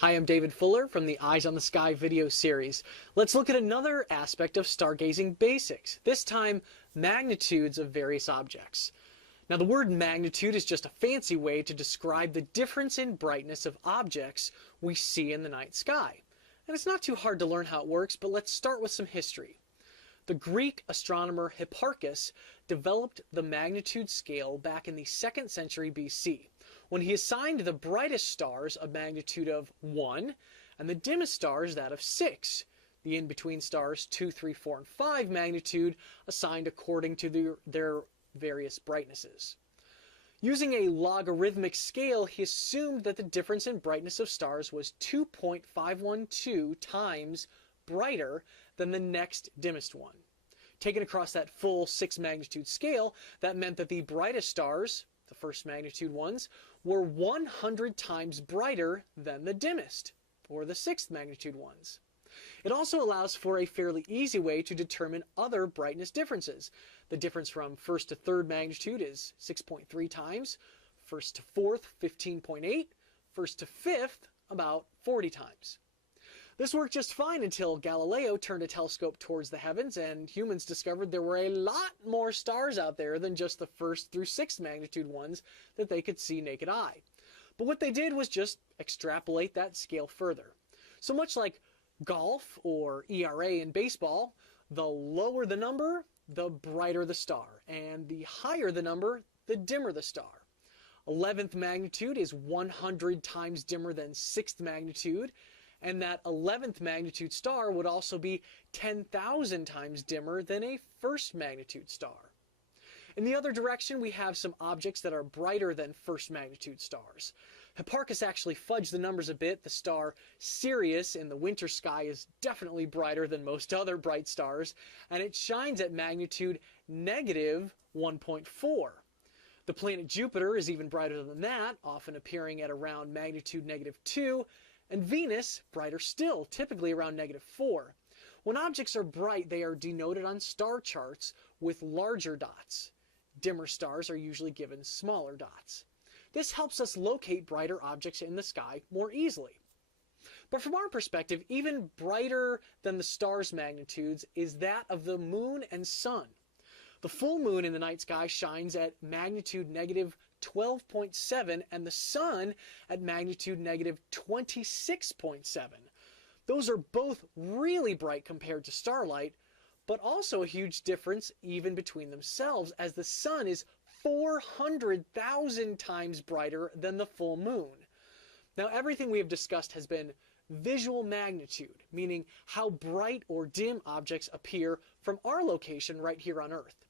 Hi, I'm David Fuller from the Eyes on the Sky video series. Let's look at another aspect of stargazing basics, this time magnitudes of various objects. Now, the word magnitude is just a fancy way to describe the difference in brightness of objects we see in the night sky. And it's not too hard to learn how it works, but let's start with some history. The Greek astronomer Hipparchus developed the magnitude scale back in the 2nd century BC, when he assigned the brightest stars a magnitude of 1 and the dimmest stars that of 6, the in-between stars 2, 3, 4, and 5 magnitude assigned according to their various brightnesses. Using a logarithmic scale, he assumed that the difference in brightness of stars was 2.512 times brighter than the next dimmest one. Taken across that full 6 magnitude scale, that meant that the brightest stars, the first magnitude ones, were 100 times brighter than the dimmest, or the 6th magnitude ones. It also allows for a fairly easy way to determine other brightness differences. The difference from 1st to 3rd magnitude is 6.3 times, 1st to 4th, 15.8, 1st to 5th, about 40 times. This worked just fine until Galileo turned a telescope towards the heavens and humans discovered there were a lot more stars out there than just the 1st through 6th magnitude ones that they could see naked eye. But what they did was just extrapolate that scale further. So much like golf or ERA in baseball, the lower the number, the brighter the star, and the higher the number, the dimmer the star. 11th magnitude is 100 times dimmer than 6th magnitude, and that 11th magnitude star would also be 10,000 times dimmer than a 1st magnitude star. In the other direction, we have some objects that are brighter than 1st magnitude stars. Hipparchus actually fudged the numbers a bit. The star Sirius in the winter sky is definitely brighter than most other bright stars, and it shines at magnitude negative 1.4. The planet Jupiter is even brighter than that, often appearing at around magnitude negative 2, and Venus, brighter still, typically around negative 4. When objects are bright, they are denoted on star charts with larger dots. Dimmer stars are usually given smaller dots. This helps us locate brighter objects in the sky more easily. But from our perspective, even brighter than the star's magnitudes is that of the moon and sun. The full moon in the night sky shines at magnitude negative 12.7 and the sun at magnitude negative 26.7. Those are both really bright compared to starlight, but also a huge difference even between themselves, as the sun is 400,000 times brighter than the full moon. Now, everything we have discussed has been visual magnitude, meaning how bright or dim objects appear from our location right here on Earth.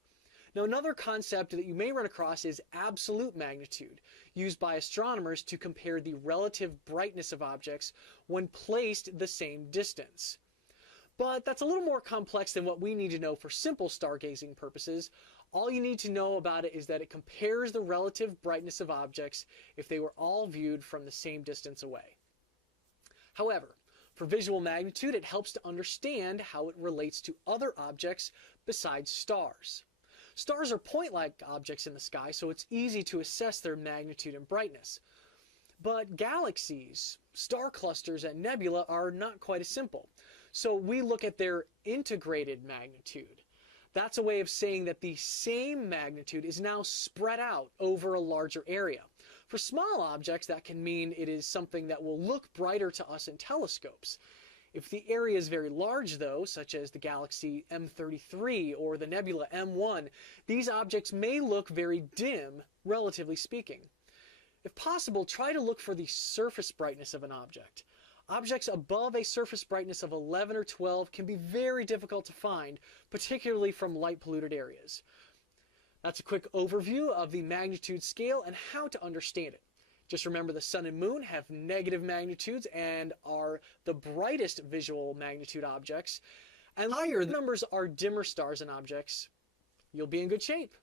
Now, another concept that you may run across is absolute magnitude, used by astronomers to compare the relative brightness of objects when placed the same distance. But that's a little more complex than what we need to know for simple stargazing purposes. All you need to know about it is that it compares the relative brightness of objects if they were all viewed from the same distance away. However, for visual magnitude, it helps to understand how it relates to other objects besides stars. Stars are point-like objects in the sky, so it's easy to assess their magnitude and brightness. But galaxies, star clusters, and nebula are not quite as simple. So we look at their integrated magnitude. That's a way of saying that the same magnitude is now spread out over a larger area. For small objects, that can mean it is something that will look brighter to us in telescopes. If the area is very large, though, such as the galaxy M33 or the nebula M1, these objects may look very dim, relatively speaking. If possible, try to look for the surface brightness of an object. Objects above a surface brightness of 11 or 12 can be very difficult to find, particularly from light-polluted areas. That's a quick overview of the magnitude scale and how to understand it. Just remember the sun and moon have negative magnitudes and are the brightest visual magnitude objects, and higher numbers are dimmer stars and objects. You'll be in good shape.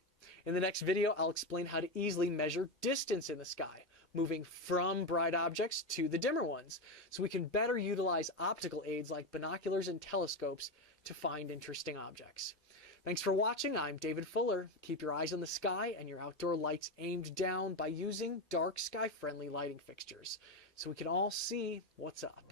In the next video, I'll explain how to easily measure distance in the sky, moving from bright objects to the dimmer ones, so we can better utilize optical aids like binoculars and telescopes to find interesting objects. Thanks for watching. I'm David Fuller. Keep your eyes on the sky and your outdoor lights aimed down by using dark sky-friendly lighting fixtures so we can all see what's up.